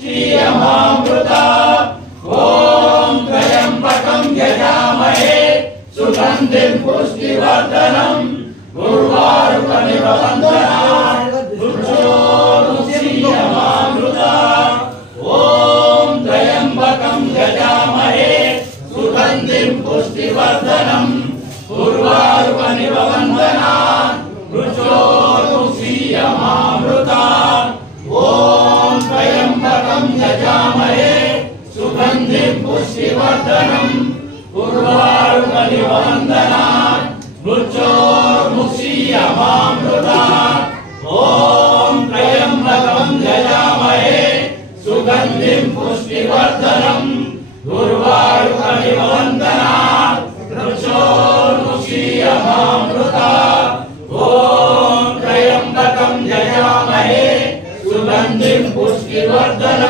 श्रियमामृता ॐ त्र्यम्बकं यजामहे सुगन्धिं पुष्टिवर्धनम् उर्वारुकमिव बन्धनात् श्रियमामृता ॐ त्र्यम्बकं यजामहे सुगन्धिं पुष्टिवर्धनम् उर्वारुकमिव बन्धनात् श्रियमामृता ॐ त्र्यम्बकं यजामहे सुगन्धिं पुष्टिवर्धनम् उर्वारुकमिव बन्धनात् श्रियमामृता ॐ त्र्यम्बकं यजामहे सुगन्धिं पुष्टिवर्धनम् उर्वारुकमिव बन्धनात् श्रियमामृता ॐ त्र्यम्बकं यजामहे सुगन्धिं पुष्टिवर्धनम्